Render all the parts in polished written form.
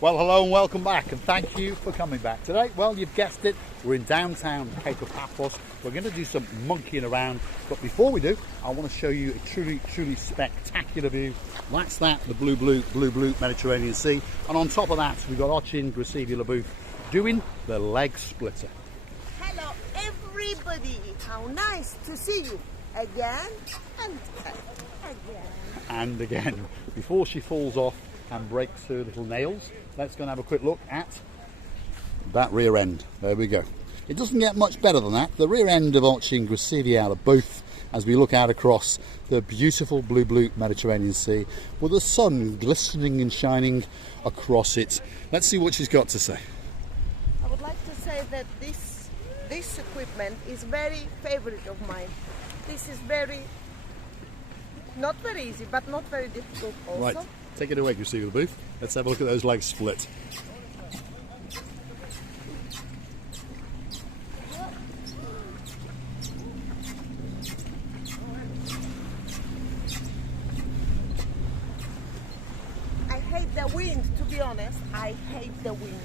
Well, hello and welcome back, and thank you for coming back today. Well, you've guessed it, we're in downtown Kato Paphos. We're going to do some monkeying around, but before we do, I want to show you a truly spectacular view. That's the blue Mediterranean Sea, and on top of that, we've got Ochin Gracevia doing the leg splitter. Hello, everybody. How nice to see you again and again. And again, before she falls off and breaks her little nails, let's go and have a quick look at that rear end. There we go. It doesn't get much better than that. The rear end of Ochin Gracevia as we look out across the beautiful blue Mediterranean Sea with the sun glistening and shining across it. Let's see what she's got to say. I would like to say that this equipment is very favorite of mine. This is not very easy, but not very difficult also. Right, take it away, Gracevia Booth. Let's have a look at those legs split. I hate the wind, to be honest. I hate the wind.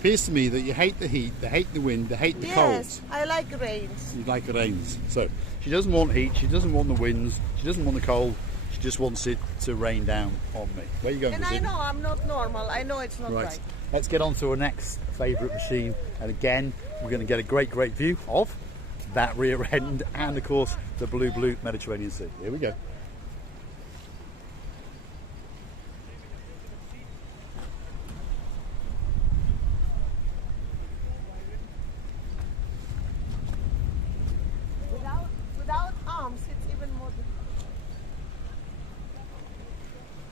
Appears to me that you hate the heat, they hate the wind, they hate the cold. Yes, I like rains. You like the rains. So she doesn't want heat, she doesn't want the winds, she doesn't want the cold, she just wants it to rain down on me. Where are you going, And Gracevia? I know I'm not normal. I know it's not right. Let's get on to our next favourite machine, and again we're going to get a great view of that rear end and of course the blue Mediterranean Sea. Here we go. Without arms, it's even more difficult.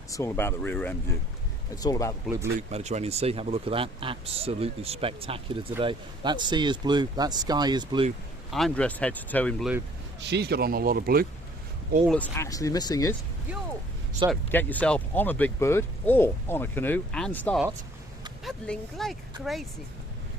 It's all about the rear end view. It's all about the blue Mediterranean Sea. Have a look at that. Absolutely spectacular today. That sea is blue, that sky is blue. I'm dressed head to toe in blue. She's got on a lot of blue. All that's actually missing is You so get yourself on a big bird or on a canoe and start, paddling like crazy.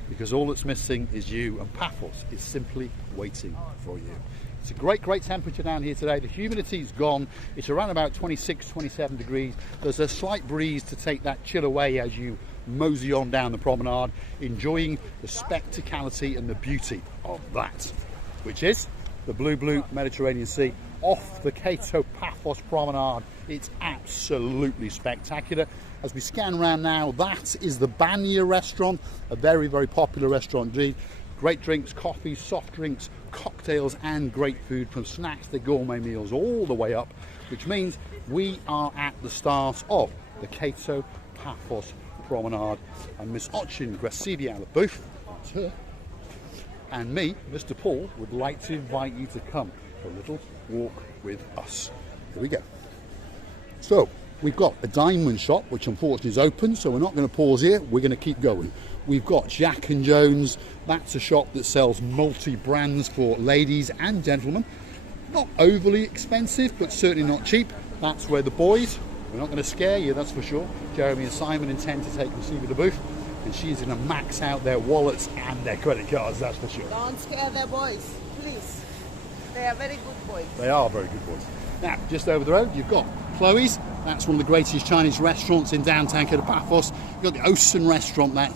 because all that's missing is you, and Paphos is simply waiting for you. It's a great temperature down here today. The humidity's gone. It's around about 26, 27 degrees. There's a slight breeze to take that chill away as you mosey on down the promenade, enjoying the spectacality and the beauty of that, which is the blue Mediterranean Sea off the Kato Paphos Promenade. It's absolutely spectacular. As we scan around now, that is the Banya restaurant, a very popular restaurant indeed. Great drinks, coffees, soft drinks, cocktails and great food, from snacks to gourmet meals all the way up, which means we are at the start of the Kato Paphos Promenade, and Miss Ochin Gracevia, that's her, and me, Mr. Paul, would like to invite you to come for a little walk with us. Here we go. So we've got a diamond shop, which unfortunately is open, so we're not going to pause here, we're going to keep going. We've got Jack and Jones. That's a shop that sells multi-brands for ladies and gentlemen. Not overly expensive, but certainly not cheap. That's where the boys, we're not going to scare you, that's for sure. Jeremy and Simon intend to take Gracevia to booth, and she's going to max out their wallets and their credit cards, that's for sure. Don't scare the boys, please. They are very good boys. They are very good boys. Now, just over the road, you've got Chloe's. That's one of the greatest Chinese restaurants in downtown Kato Paphos. You've got the Ocean restaurant that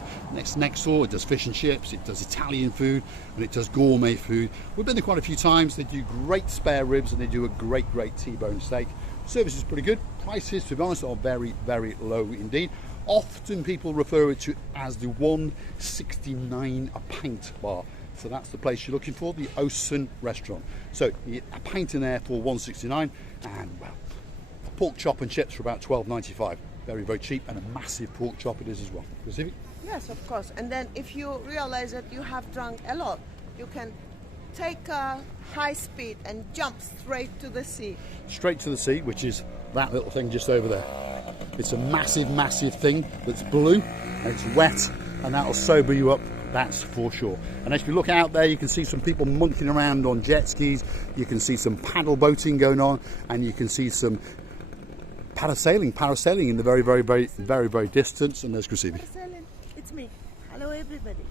next door. It does fish and chips, it does Italian food, and it does gourmet food. We've been there quite a few times. They do great spare ribs and they do a great T-bone steak. Service is pretty good. Prices, to be honest, are very low indeed. Often people refer it to as the $1.69 a pint bar. So that's the place you're looking for, the Ocean restaurant. So you get a pint in there for $1.69, and well, pork chop and chips for about $12.95. Very cheap, and a massive pork chop it is as well. Gracevia? Yes, of course. And then if you realize that you have drunk a lot, you can take a high speed and jump straight to the sea. Straight to the sea, which is that little thing just over there. It's a massive thing that's blue, and it's wet, and that'll sober you up, that's for sure. And as you look out there, you can see some people monkeying around on jet skis, you can see some paddle boating going on, and you can see some parasailing in the very distance. And there's Gracevia. Parasailing, it's me. Hello everybody.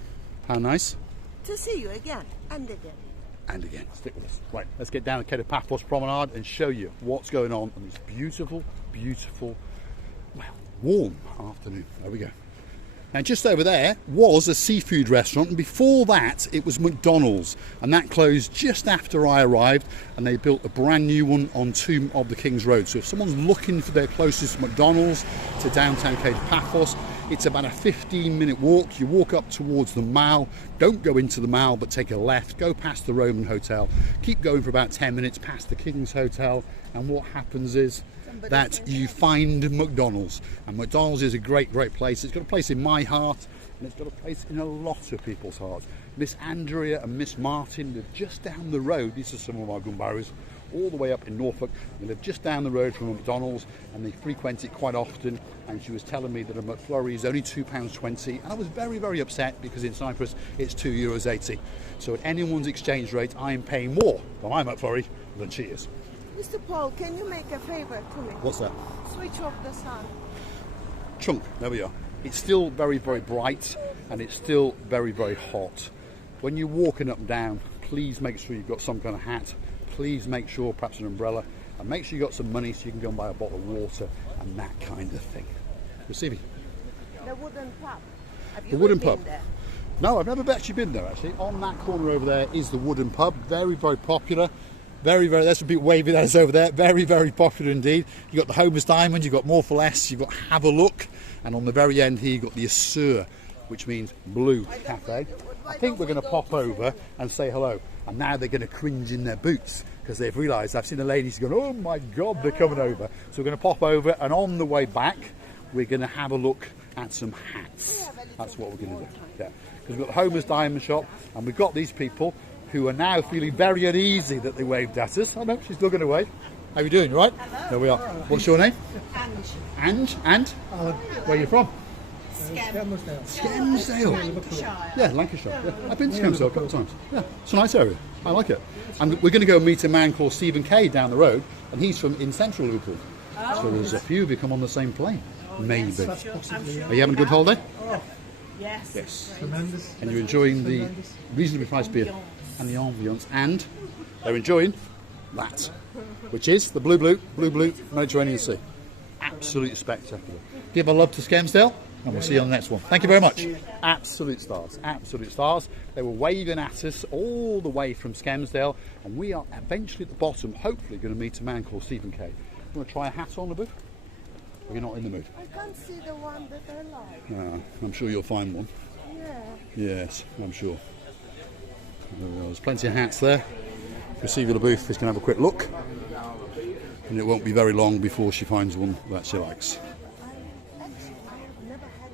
How nice. To see you again and again. And again, stick with us. Right, let's get down to Kato Paphos Promenade and show you what's going on this beautiful, well, warm afternoon. There we go. Now just over there was a seafood restaurant, and before that it was McDonald's, and that closed just after I arrived, and they built a brand new one on Tomb of the King's Road. So if someone's looking for their closest McDonald's to downtown Kato Paphos, it's about a 15-minute walk. You walk up towards the Mall, don't go into the Mall but take a left, go past the Roman Hotel, keep going for about 10 minutes past the King's Hotel, and what happens is that you find McDonald's. And McDonald's is a great place. It's got a place in my heart, and it's got a place in a lot of people's hearts. Miss Andrea and Miss Martin live just down the road. These are some of our gumbaros, all the way up in Norfolk. They live just down the road from a McDonald's, and they frequent it quite often. And she was telling me that a McFlurry is only £2.20, and I was very upset because in Cyprus it's €2.80. So at anyone's exchange rate, I am paying more for my McFlurry than she is. Mr. Paul, can you make a favour to me? What's that? Switch off the sun. Chunk, there we are. It's still very bright, and it's still very hot. When you're walking up and down, please make sure you've got some kind of hat. Please make sure, perhaps an umbrella, and make sure you've got some money so you can go and buy a bottle of water and that kind of thing. Receiving. The wooden pub. Have you The wooden been pub. there? No, I've never actually been there actually. On that corner over there is the wooden pub. Very popular. There's a bit wavy that is over there. Very popular indeed. You've got the Homer's Diamond, you've got More for Less, you've got Have a Look, and on the very end here you've got the Assur, which means Blue Cafe. I think we're going to pop over and say hello. And now they're going to cringe in their boots because they've realised, I've seen the ladies going, oh my God, they're coming over. So we're going to pop over, and on the way back we're going to have a look at some hats. That's what we're going to do. Yeah. Because we've got the Homer's Diamond shop, and we've got these people who are now feeling very uneasy that they waved at us. I know, she's still going to wave. How are you doing, right? Hello. There we are. What's your name? Ange. And? Where are you from? Scammerdale. Scammerdale. Yeah, Lancashire. Yeah. I've been to Scammerdale a couple of times. Yeah, it's a nice area. I like it. And we're going to go meet a man called Stephen Kay down the road, and he's from in central Liverpool. So there's a few of you come on the same plane. Maybe. Yes, I'm sure. Are you having a good holiday? Yes. Yes. Tremendous. And you're enjoying the reasonably priced beer and the ambience, and they're enjoying that, which is the blue Mediterranean Sea. Absolutely spectacular. Give a love to Scammerdale, and we'll see you on the next one. Thank you very much. Absolute stars, absolute stars. They were waving at us all the way from Scammerdale, and we are eventually at the bottom, hopefully going to meet a man called Stephen Kay. You want to try a hat on, Abu? Or you're not in the mood? I can't see the one that I like. No, I'm sure you'll find one. Yeah. Yes, I'm sure. There's plenty of hats there. Receiver booth is going to have a quick look, and it won't be very long before she finds one that she likes. I have never had.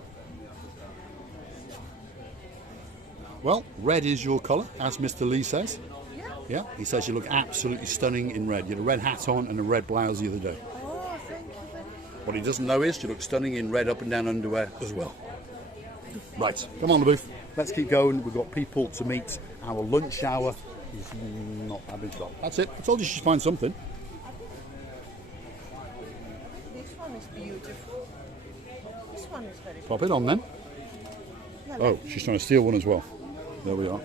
Well, red is your colour, as Mr. Lee says. Yeah. Yeah, he says you look absolutely stunning in red. You had a red hat on and a red blouse the other day. Oh, thank you very much. What he doesn't know is you look stunning in red up and down underwear as well. Right, come on the booth. Let's keep going. We've got people to meet. Our lunch hour is not having to stop. That's it. I told you she'd find something. This one is beautiful. This one is very Pop it on then. Yeah, Oh, she's trying to steal one as well. There we are.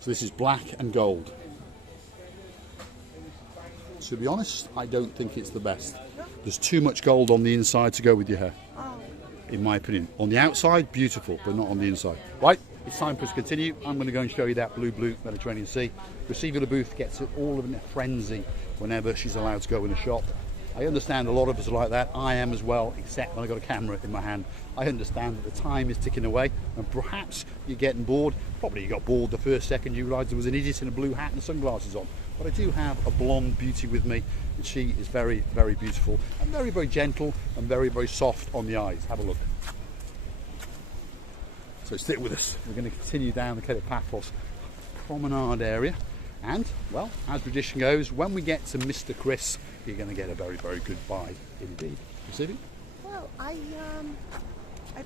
So this is black and gold. To be honest, I don't think it's the best. There's too much gold on the inside to go with your hair, in my opinion. On the outside, beautiful, but not on the inside. Right, it's time for us to continue. I'm going to go and show you that blue Mediterranean Sea. Receiver the booth gets it all in a frenzy whenever she's allowed to go in a shop. I understand a lot of us are like that. I am as well, except when I've got a camera in my hand. I understand that the time is ticking away, and perhaps you're getting bored. Probably you got bored the first second you realised there was an idiot in a blue hat and sunglasses on. But I do have a blonde beauty with me, and she is very beautiful and very gentle and very soft on the eyes. Have a look. So stick with us. We're going to continue down the Kato Paphos Promenade area, and well, as tradition goes, when we get to Mr. Chris, you're going to get a very good buy indeed. You see it? Well, I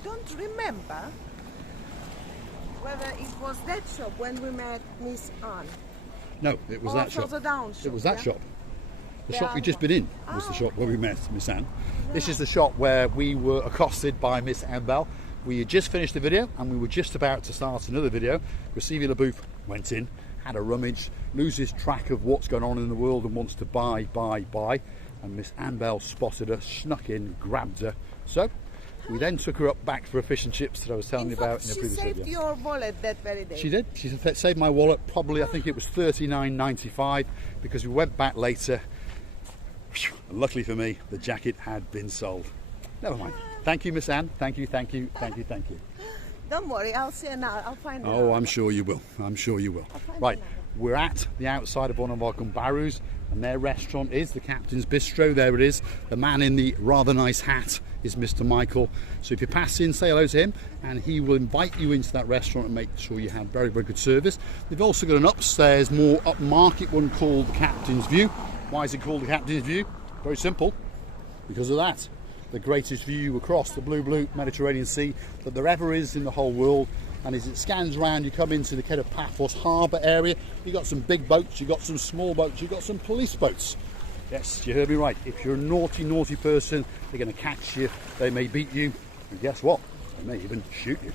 don't remember whether it was that shop when we met Miss Anne. No, it was that shop. The down shop. It was that yeah? shop. The Yeah. shop we've just been in was the shop where we met Miss Anne. This is the shop where we were accosted by Miss Annabelle. We had just finished the video and we were just about to start another video. Receiving the booth, went in, had a rummage, loses track of what's going on in the world and wants to buy. And Miss Annabelle spotted her, snuck in, grabbed her. So We then took her up back for a fish and chips that I was telling you about in the previous video. She saved your wallet that very day. She did. She saved my wallet. Probably, I think it was $39.95 because we went back later. And luckily for me, the jacket had been sold. Never mind. Thank you, Miss Anne. Thank you, thank you, thank you, thank you. Don't worry, I'll see it now. I'll find it. Oh, I'm sure you will. I'm sure you will. Right, we're at the outside of one of our gumbarus, and their restaurant is the Captain's Bistro. There it is. The man in the rather nice hat is Mr. Michael. So if you pass in, say hello to him, and he will invite you into that restaurant and make sure you have very, very good service. They've also got an upstairs, more upmarket one called the Captain's View. Why is it called the Captain's View? Very simple. Because of that. The greatest view across the blue Mediterranean Sea that there ever is in the whole world. And as it scans around, you come into the Kato Paphos harbour area. You've got some big boats, you've got some small boats, you've got some police boats. Yes, you heard me right. If you're a naughty, naughty person, they're going to catch you, they may beat you, and guess what? They may even shoot you.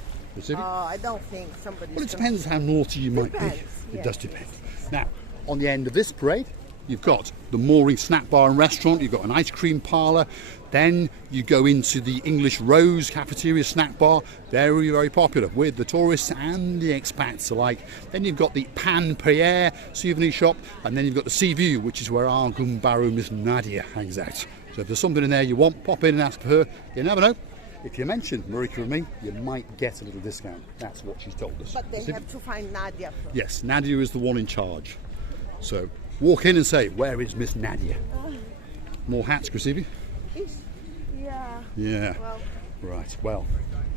Oh, I don't think somebody's... Well, it depends how naughty you might be. It does depend. Now, on the end of this parade, you've got the Mooring Snack Bar and Restaurant, you've got an ice cream parlour, then you go into the English Rose Cafeteria Snack Bar, very, very popular with the tourists and the expats alike. Then you've got the Pan Pierre souvenir shop, and then you've got the Sea View, which is where our gumbaru Miss Nadia hangs out. So if there's something in there you want, pop in and ask for her. You never know. If you mention Marika and me, you might get a little discount. That's what she's told us. But they have to find Nadia first. Yes, Nadia is the one in charge. So walk in and say, where is Miss Nadia? More hats, Chrissy? Yeah. Yeah. Well. Right, well,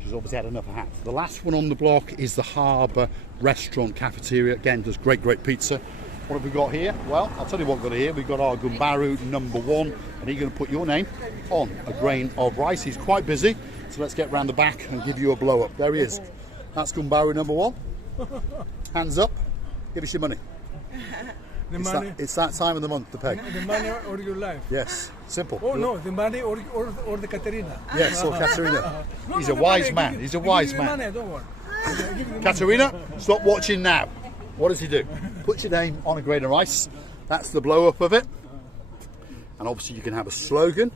she's obviously had enough of hats. The last one on the block is the Harbour Restaurant Cafeteria. Again, does great pizza. What have we got here? Well, I'll tell you what we've got here. We've got our gumbaru #1, and he's going to put your name on a grain of rice. He's quite busy, so let's get round the back and give you a blow up. There he is. That's gumbaru #1. Hands up. Give us your money. It's that time of the month to pay. The money or your life? Yes, simple. Oh no, the money or the Katerina. Yes, or Katerina. He's a wise man. He's a wise man. Money, don't worry. Katerina, stop watching now. What does he do? Put your name on a grain of rice. That's the blow up of it. And obviously you can have a slogan.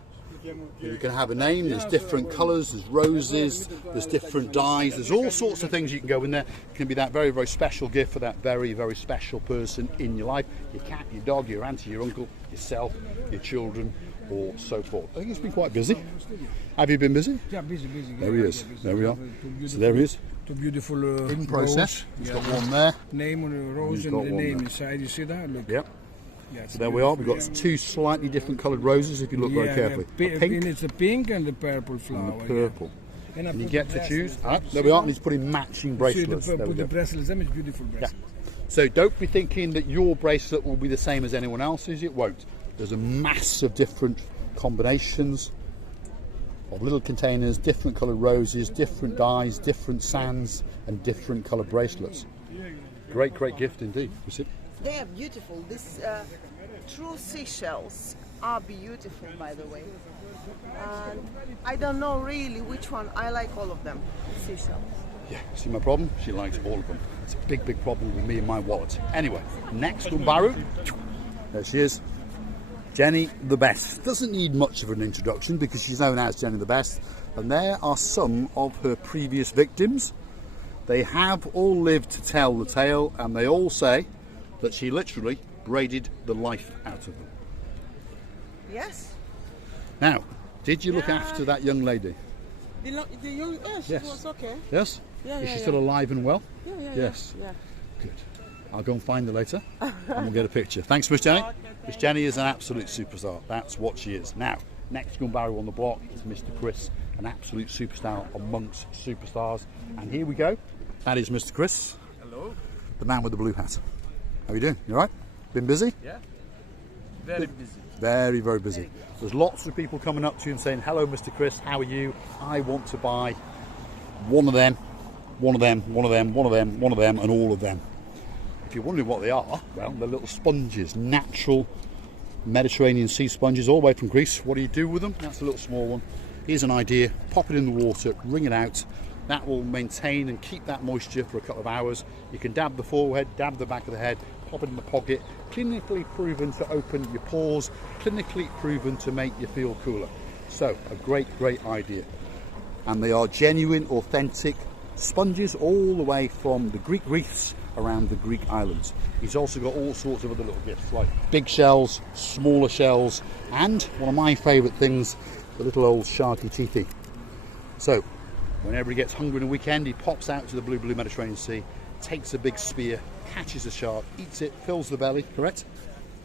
You can have a name. There's different colours. There's roses. There's different dyes. There's all sorts of things you can go in there. It can be that very, very special gift for that very, very special person in your life. Your cat, your dog, your auntie, your uncle, yourself, your children, or so forth. I think it's been quite busy. Have you been busy? Yeah, busy. There he is. There we are. So there he is. Two beautiful in process. He's got one there. Name on the rose and the name inside. You see that? Look. Yep. Yeah, so there we are. We've got two slightly different coloured roses. If you look very carefully. Yeah. Pink. And it's the pink and the purple flower. And the purple. Yeah. And you get to choose. There we are. And he's putting matching bracelets. See, the bracelets. Them is beautiful bracelets. Yeah. So don't be thinking that your bracelet will be the same as anyone else's. It won't. There's a mass of different combinations of little containers, different coloured roses, different dyes, different sands, and different coloured bracelets. Great gift indeed. You see? They are beautiful. These true seashells are beautiful, by the way. And I don't know really which one. I like all of them, seashells. Yeah, see my problem? She likes all of them. It's a big problem with me and my wallet. Anyway, next gumbaru. There she is. Jenny the Best. Doesn't need much of an introduction because she's known as Jenny the Best. And there are some of her previous victims. They have all lived to tell the tale, and they all say that she literally braided the life out of them. Yes. Now, did you look after that young lady? The young, yes, yes. It was okay. Yes? Yeah, Is she still alive and well? Yeah. Yes. Yeah. Good. I'll go and find her later and we'll get a picture. Thanks, Miss Jenny. Miss Jenny is an absolute superstar. That's what she is. Now, next gumbaru on the block is Mr. Chris, an absolute superstar amongst superstars. And here we go. That is Mr. Chris. Hello. The man with the blue hat. How are you doing? You all right? Been busy? Yeah. Very busy. Very, very busy. There's lots of people coming up to you and saying, hello, Mr. Chris, how are you? I want to buy one of them, one of them, one of them, one of them, one of them, and all of them. If you're wondering what they are, well, they're little sponges, natural Mediterranean sea sponges all the way from Greece. What do you do with them? That's a little small one. Here's an idea. Pop it in the water, wring it out. That will maintain and keep that moisture for a couple of hours. You can dab the forehead, dab the back of the head, pop it in the pocket. Clinically proven to open your pores, clinically proven to make you feel cooler. So, a great idea. and they are genuine, authentic sponges all the way from the Greek reefs around the Greek islands. He's also got all sorts of other little gifts like big shells, smaller shells, and one of my favourite things, the little old sharky teethy. So whenever he gets hungry on a weekend, he pops out to the blue Mediterranean Sea, takes a big spear, catches a shark, eats it, fills the belly, correct?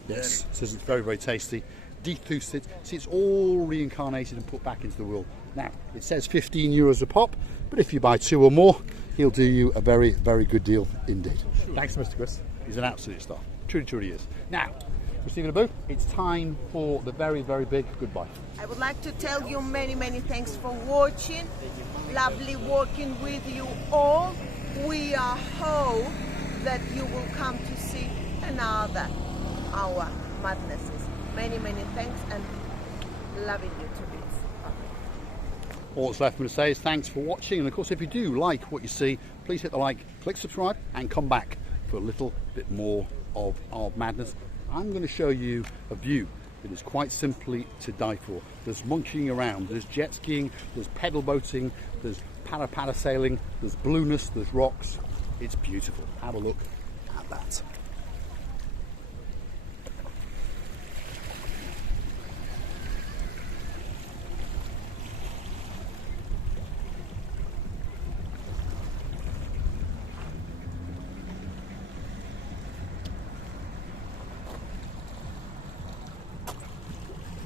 Yes, says it's very, very tasty. Dethussed it, see, it's all reincarnated and put back into the world. Now, it says 15 euros a pop, but if you buy 2 or more, he'll do you a very, very good deal indeed. Thanks, Mr. Chris. He's an absolute star. Truly is. Now, for Stephen Abou, it's time for the very, very big goodbye. I would like to tell you many, many thanks for watching. Lovely working with you all. We are hope that you will come to see another our madnesses. Many, many thanks, and loving you to bits. All that's left for me to say is thanks for watching, and of course if you do like what you see, please hit the like, click subscribe, and come back for a little bit more of madness. I'm going to show you a view that is quite simply to die for. There's monkeying around, there's jet skiing, there's pedal boating, there's parasailing, there's blueness, there's rocks. It's beautiful. Have a look at that.